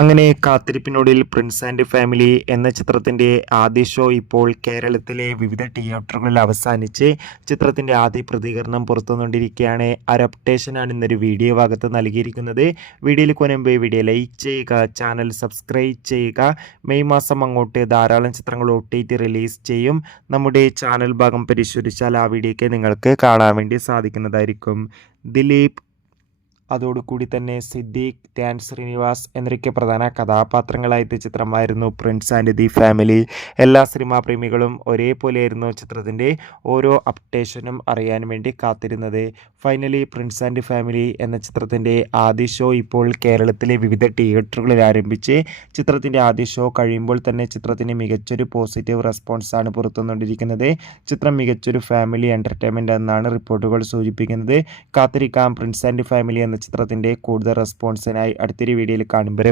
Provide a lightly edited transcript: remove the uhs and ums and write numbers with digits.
അങ്ങനെ കാത്തിരിപ്പിനൊടുവിൽ Prince and family എന്ന ചിത്രത്തിൻ്റെ ആദ്യ ഷോ ഇപ്പോൾ കേരളത്തിലെ വിവിധ തിയേറ്ററുകളിൽ അവസാനിച്ച് ചിത്രത്തിൻ്റെ ആദ്യ പ്രതികരണം പുറത്തുവന്നുകൊണ്ടിരിക്കുകയാണ്. ഒരു അപ്ഡേഷനാണ് ഇന്നൊരു വീഡിയോ ഭാഗത്ത് നൽകിയിരിക്കുന്നത്. വീഡിയോയിൽ മുൻപ് വീഡിയോ ലൈക്ക് ചെയ്യുക, ചാനൽ സബ്സ്ക്രൈബ് ചെയ്യുക. മെയ് മാസം അങ്ങോട്ട് ധാരാളം ചിത്രങ്ങൾ OTT റിലീസ് ചെയ്യും. നമ്മുടെ ചാനൽ ഭാഗം പരിശോധിച്ചാൽ ആ വീഡിയോയ്ക്ക് നിങ്ങൾക്ക് കാണാൻ വേണ്ടി സാധിക്കുന്നതായിരിക്കും. ദിലീപ്, അതോടുകൂടി തന്നെ സിദ്ദീഖ്, ധ്യാൻ ശ്രീനിവാസ് എന്നൊക്കെ പ്രധാന കഥാപാത്രങ്ങളായിട്ട് ചിത്രമായിരുന്നു പ്രിൻസ് ആൻഡ് ദി ഫാമിലി. എല്ലാ സിനിമാ പ്രേമികളും ഒരേപോലെയായിരുന്നു ചിത്രത്തിൻ്റെ ഓരോ അപ്ഡേഷനും അറിയാൻ വേണ്ടി കാത്തിരുന്നത്. ഫൈനലി പ്രിൻസ് ആൻഡ് ഫാമിലി എന്ന ചിത്രത്തിൻ്റെ ആദ്യ ഷോ ഇപ്പോൾ കേരളത്തിലെ വിവിധ തിയേറ്ററുകളിൽ ആരംഭിച്ച് ചിത്രത്തിൻ്റെ ആദ്യ ഷോ കഴിയുമ്പോൾ തന്നെ ചിത്രത്തിന് മികച്ചൊരു പോസിറ്റീവ് റെസ്പോൺസാണ് പുറത്തുവന്നുകൊണ്ടിരിക്കുന്നത്. ചിത്രം മികച്ചൊരു ഫാമിലി എൻ്റർടൈൻമെൻറ്റ് എന്നാണ് റിപ്പോർട്ടുകൾ സൂചിപ്പിക്കുന്നത്. കാത്തിരിക്കാം പ്രിൻസ് ആൻഡ് ഫാമിലി എന്ന ചിത്രത്തിൻ്റെ കൂടുതൽ റെസ്പോൺസിനായി. അടുത്തൊരു വീഡിയോയിൽ കാണും വരെ